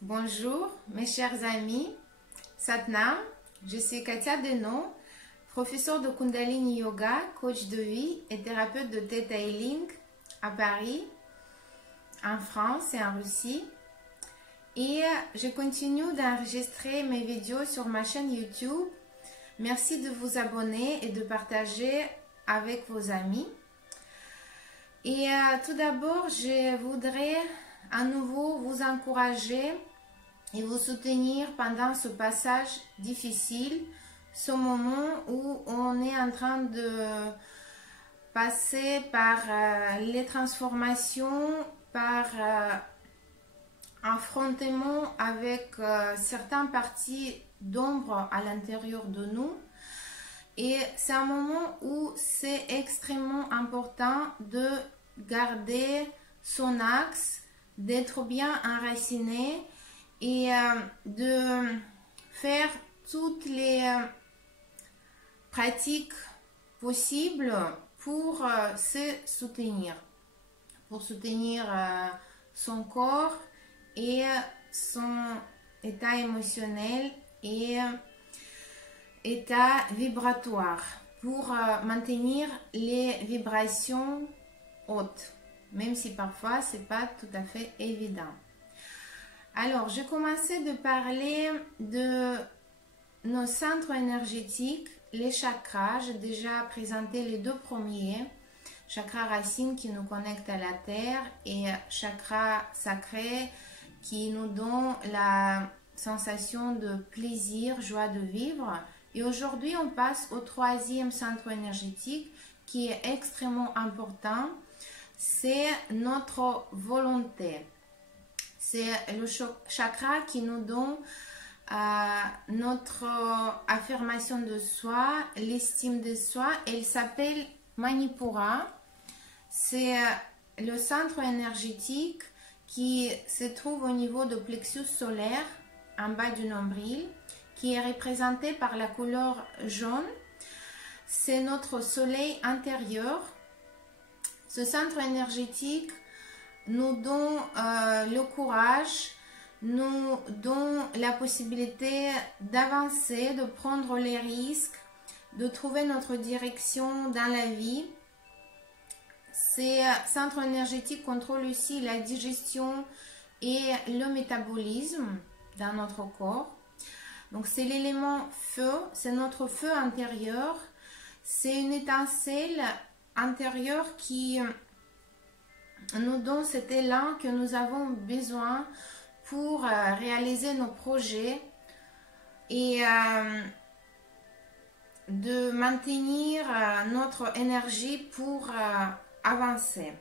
Bonjour mes chers amis, Satnam, je suis Katia Denon, professeure de Kundalini Yoga, coach de vie et thérapeute de Theta Healing à Paris, en France et en Russie. Et je continue d'enregistrer mes vidéos sur ma chaîne YouTube. Merci de vous abonner et de partager avec vos amis. Et tout d'abord, je voudrais à nouveau vous encourager et vous soutenir pendant ce passage difficile, ce moment où on est en train de passer par les transformations, par affrontement avec certaines parties d'ombre à l'intérieur de nous. Et c'est un moment où c'est extrêmement important de garder son axe, d'être bien enraciné et de faire toutes les pratiques possibles pour se soutenir, pour soutenir son corps et son état émotionnel et état vibratoire, pour maintenir les vibrations hautes, même si parfois c'est pas tout à fait évident. Alors, je commençais de parler de nos centres énergétiques, les chakras. J'ai déjà présenté les deux premiers, chakra racine qui nous connecte à la terre et chakra sacré qui nous donne la sensation de plaisir, joie de vivre. Et aujourd'hui, on passe au troisième centre énergétique qui est extrêmement important, c'est notre volonté. C'est le chakra qui nous donne notre affirmation de soi, l'estime de soi. Elle s'appelle Manipura. C'est le centre énergétique qui se trouve au niveau du plexus solaire, en bas du nombril, qui est représenté par la couleur jaune. C'est notre soleil intérieur. Ce centre énergétique nous donne le courage, nous donne la possibilité d'avancer, de prendre les risques, de trouver notre direction dans la vie. Ces centres énergétiques contrôlent aussi la digestion et le métabolisme dans notre corps. Donc c'est l'élément feu, c'est notre feu intérieur, c'est une étincelle intérieure qui nous donne cet élan que nous avons besoin pour réaliser nos projets et de maintenir notre énergie pour avancer.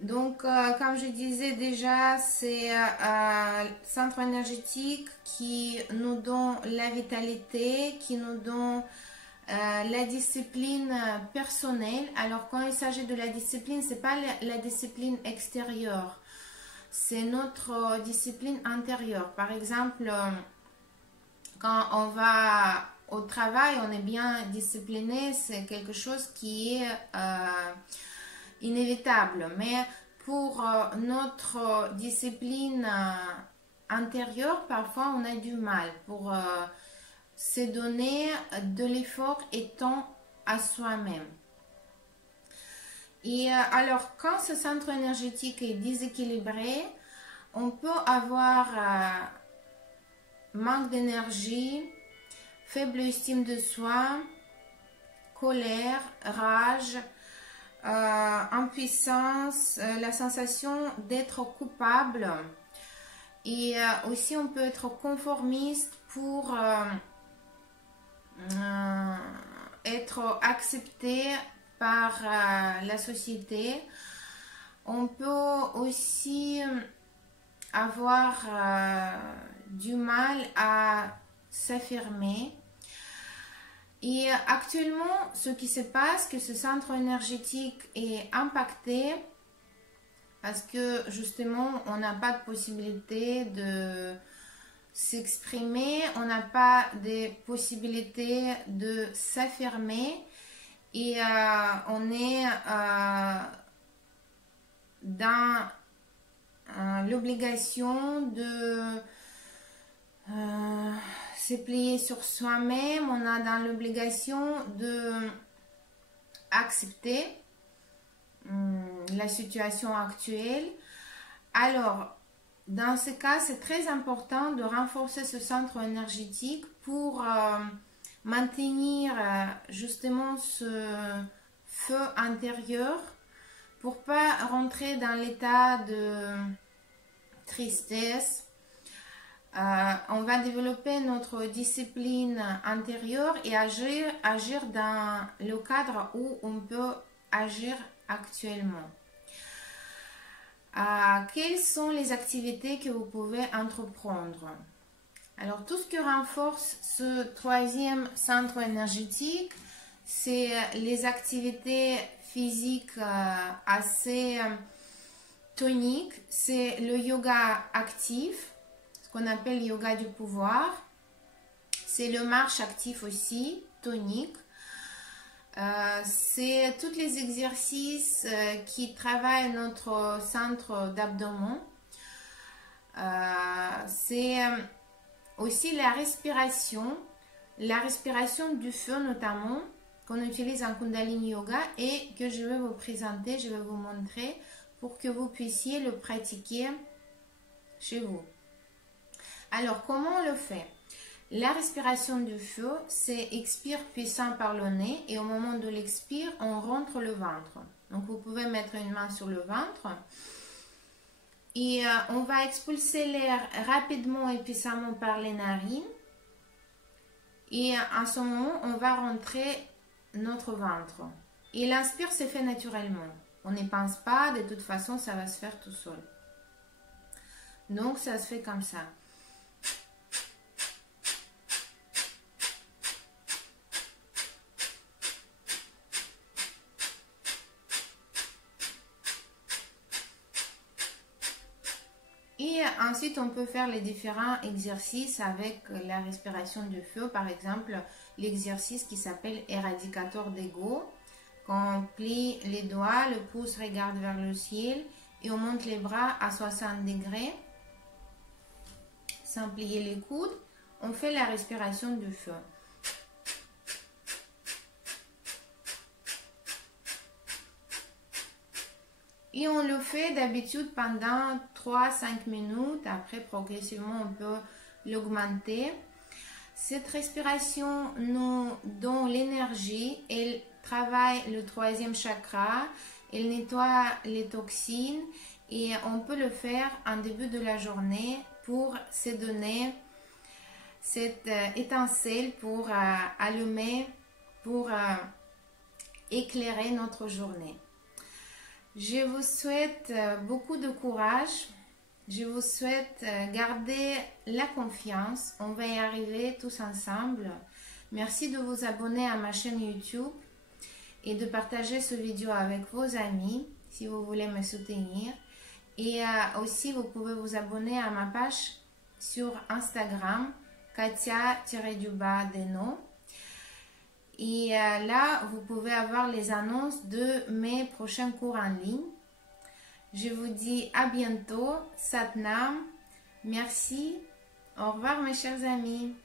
Donc, comme je disais déjà, c'est un centre énergétique qui nous donne la vitalité, qui nous donne la discipline personnelle. Alors, quand il s'agit de la discipline, ce n'est pas la discipline extérieure, c'est notre discipline intérieure. Par exemple, quand on va au travail, on est bien discipliné, c'est quelque chose qui est inévitable. Mais pour notre discipline intérieure, parfois on a du mal pour se donner de l'effort et temps à soi-même. Et alors, quand ce centre énergétique est déséquilibré, on peut avoir manque d'énergie, faible estime de soi, colère, rage, impuissance, la sensation d'être coupable. Et aussi, on peut être conformiste pour être accepté par la société. On peut aussi avoir du mal à s'affirmer. Et actuellement, ce qui se passe, que ce centre énergétique est impacté parce que justement, on n'a pas de possibilité de s'exprimer, on n'a pas de possibilité de s'affirmer et on est dans l'obligation de se plier sur soi-même, on a dans l'obligation de accepter la situation actuelle. Alors, dans ce cas, c'est très important de renforcer ce centre énergétique pour maintenir justement ce feu intérieur, pour pas rentrer dans l'état de tristesse. On va développer notre discipline intérieure et agir dans le cadre où on peut agir actuellement. Quelles sont les activités que vous pouvez entreprendre? Alors, tout ce qui renforce ce troisième centre énergétique, c'est les activités physiques assez toniques. C'est le yoga actif, ce qu'on appelle yoga du pouvoir. C'est le marche actif aussi, tonique. C'est tous les exercices qui travaillent notre centre d'abdomen. C'est aussi la respiration du feu notamment, qu'on utilise en Kundalini Yoga et que je vais vous présenter, je vais vous montrer pour que vous puissiez le pratiquer chez vous. Alors, comment on le fait? La respiration du feu, c'est expire puissant par le nez et au moment de l'expire, on rentre le ventre. Donc, vous pouvez mettre une main sur le ventre et on va expulser l'air rapidement et puissamment par les narines. Et en ce moment, on va rentrer notre ventre. Et l'inspire se fait naturellement. On n'y pense pas, de toute façon, ça va se faire tout seul. Donc, ça se fait comme ça. Et ensuite, on peut faire les différents exercices avec la respiration du feu. Par exemple, l'exercice qui s'appelle éradicateur d'ego. Quand on plie les doigts, le pouce regarde vers le ciel et on monte les bras à 60 degrés. Sans plier les coudes, on fait la respiration du feu. Et on le fait d'habitude pendant 3-5 minutes. Après, progressivement, on peut l'augmenter. Cette respiration nous donne l'énergie. Elle travaille le troisième chakra. Elle nettoie les toxines. Et on peut le faire en début de la journée pour se donner cette étincelle pour allumer, pour éclairer notre journée. Je vous souhaite beaucoup de courage. Je vous souhaite garder la confiance. On va y arriver tous ensemble. Merci de vous abonner à ma chaîne YouTube et de partager cette vidéo avec vos amis si vous voulez me soutenir. Et aussi, vous pouvez vous abonner à ma page sur Instagram, Katia-Deno. Et là, vous pouvez avoir les annonces de mes prochains cours en ligne. Je vous dis à bientôt. Satnam. Merci. Au revoir mes chers amis.